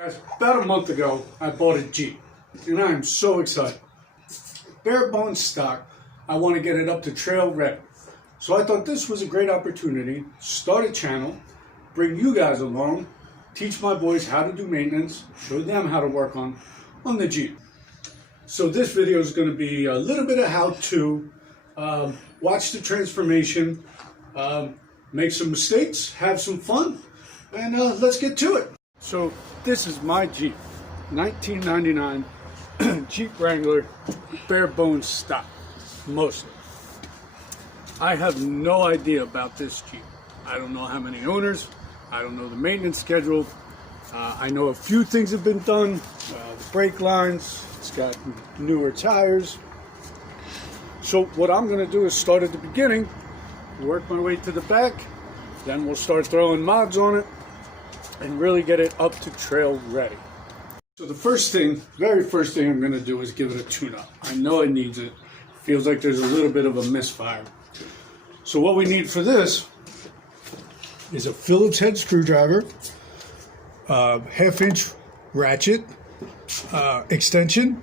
Guys, about a month ago, I bought a Jeep, and I am so excited. Bare bones stock, I want to get it up to trail ready. So I thought this was a great opportunity, start a channel, bring you guys along, teach my boys how to do maintenance, show them how to work on the Jeep. So this video is going to be a little bit of how-to, watch the transformation, make some mistakes, have some fun, and let's get to it. So this is my Jeep, 1999 Jeep Wrangler, bare bones stock, mostly. I have no idea about this Jeep. I don't know how many owners, I don't know the maintenance schedule. I know a few things have been done, the brake lines, it's got newer tires. So what I'm going to do is start at the beginning, work my way to the back, then we'll start throwing mods on it and really get it up to trail ready. So the very first thing I'm going to do is give it a tune-up. I know it needs it. Feels like there's a little bit of a misfire. So what we need for this is a Phillips head screwdriver, half-inch ratchet, extension,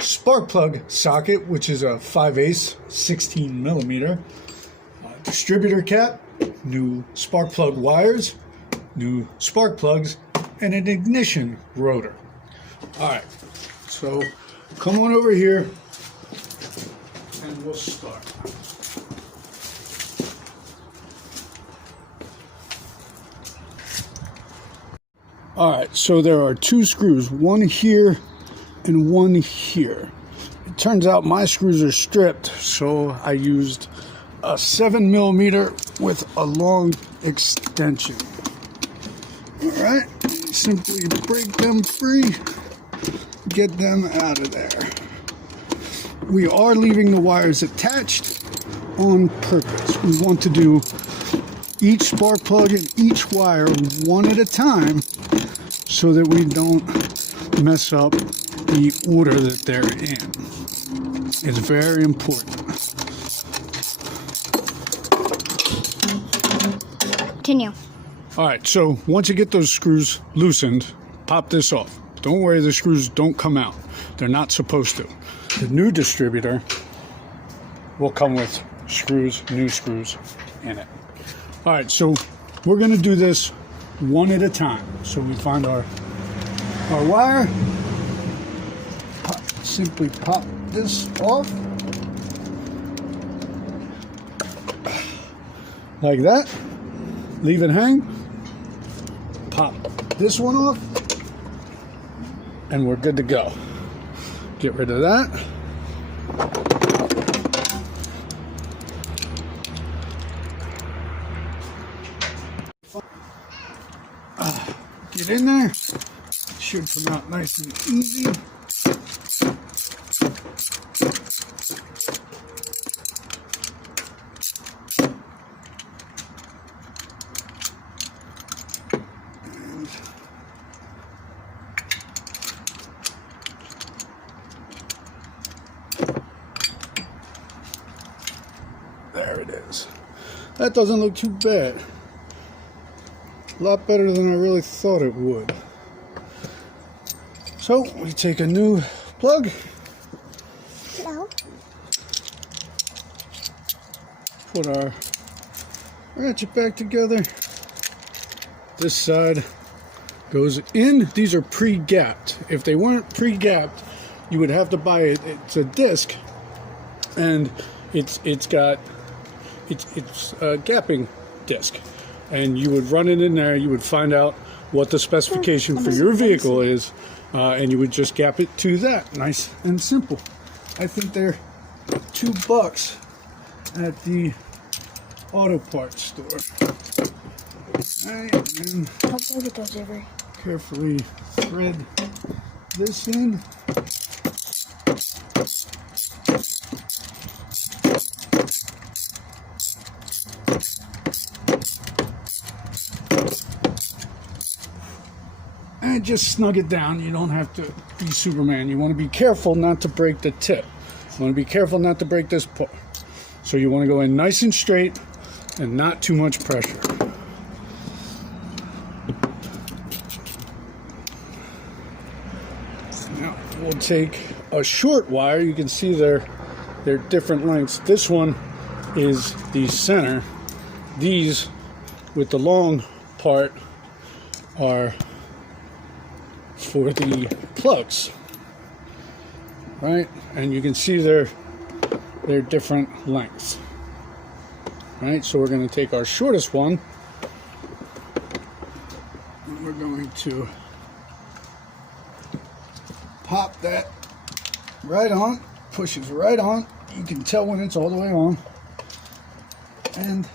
spark plug socket, which is a 5/8 16 millimeter, distributor cap, new spark plug wires, new spark plugs, and an ignition rotor. Alright, so come on over here and we'll start. Alright, so there are two screws, one here and one here. It turns out my screws are stripped, so I used a 7 millimeter with a long extension. Alright, simply break them free, get them out of there. We are leaving the wires attached on purpose. We want to do each spark plug and each wire one at a time so that we don't mess up the order that they're in. It's very important. Continue. Alright, so once you get those screws loosened, pop this off. Don't worry, the screws don't come out. They're not supposed to. The new distributor will come with screws, new screws in it. Alright, so we're going to do this one at a time. So we find our wire, simply pop this off, like that, leave it hang, pop this one off, and we're good to go. Get rid of that. Get in there. Should come out nice and easy. There it is. That doesn't look too bad. A lot better than I really thought it would. So we take a new plug. No. Put our ratchet back together. This side goes in. These are pre-gapped. If they weren't pre-gapped, you would have to buy it. It's a disc, and it's a gapping disc, and you would run it in there. You would find out what the specification for your vehicle is, and you would just gap it to that. Nice and simple. I think they're $2 at the auto parts store. Alright, and then carefully thread this in. And just snug it down. You don't have to be Superman. You want to be careful not to break the tip. You want to be careful not to break this part. So you want to go in nice and straight and not too much pressure. Now we'll take a short wire. You can see they're different lengths. This one is the center. These with the long part are for the plugs, right? And you can see they're different lengths, right? So we're going to take our shortest one and we're going to pop that right on. Pushes right on. You can tell when it's all the way on. And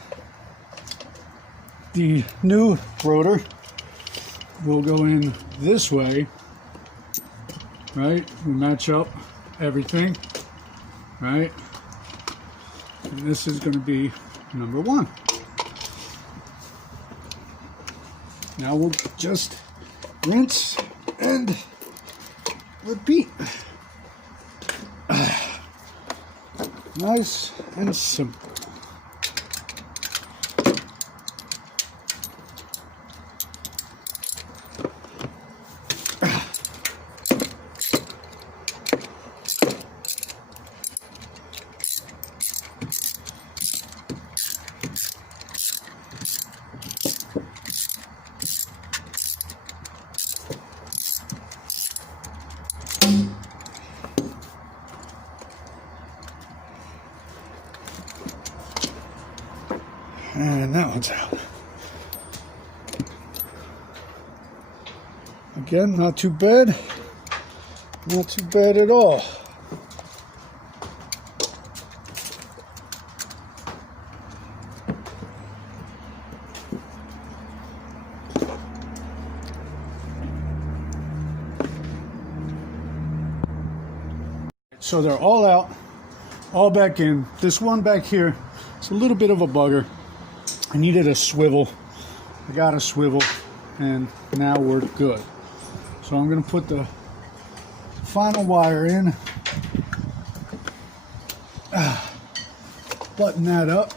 the new rotor will go in this way, right? We match up everything, right? And this is going to be number 1. Now we'll just rinse and repeat. Nice and simple. And that one's out. Again, not too bad. Not too bad at all. So they're all out, all back in. This one back here, it's a little bit of a bugger. I needed a swivel. I got a swivel, and now we're good. So I'm going to put the final wire in, button that up.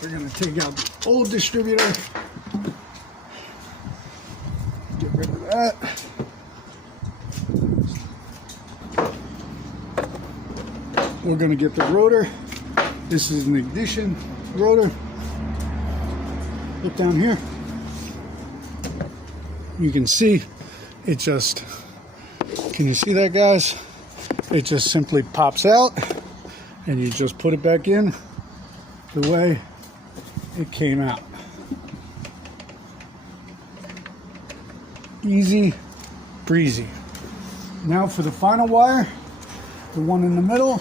We're going to take out the old distributor, get rid of that. We're going to get the rotor. This is an ignition rotor. Look down here. You can see it just, can you see that, guys? It just simply pops out and you just put it back in the way it came out. Easy breezy. Now for the final wire, the one in the middle.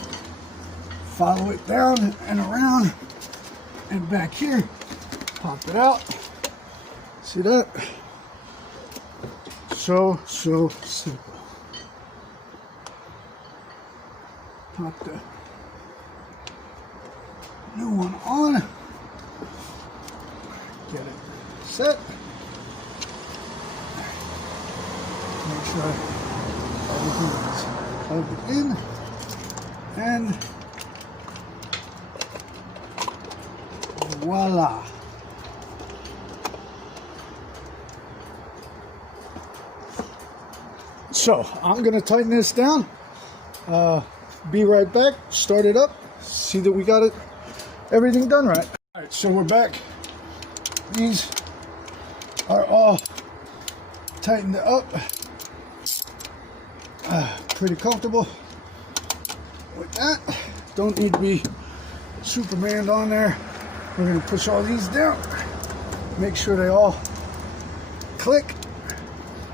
Follow it down and around and back here. Pop it out. See that? So simple. Pop the new one on. Get it set. Make sure everything is plugged in. And voila. So I'm going to tighten this down. Be right back. Start it up. See that we got it, everything done right. All right, so we're back. These are all tightened up. Pretty comfortable with that. Don't need to be Supermaned on there. We're going to push all these down. Make sure they all click.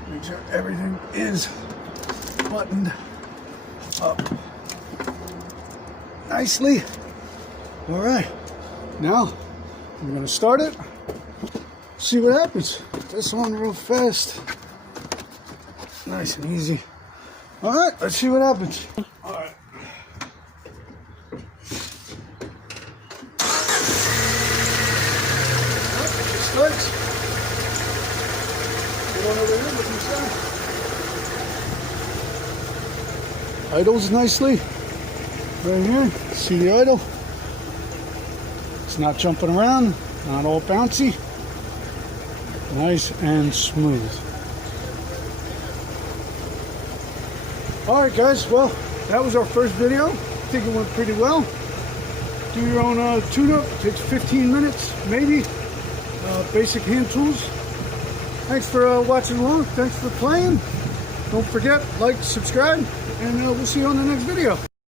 Make sure everything is buttoned up nicely. All right, now I'm going to start it. See what happens. This one real fast. Nice and easy. All right, let's see what happens. All right. Starts. Get on over here, look inside. Idles nicely. Right here. See the idle? It's not jumping around, not all bouncy. Nice and smooth. Alright guys, well, that was our first video. I think it went pretty well. Do your own tune-up. Takes 15 minutes, maybe. Basic hand tools. Thanks for watching along. Thanks for playing. Don't forget, like, subscribe, and we'll see you on the next video.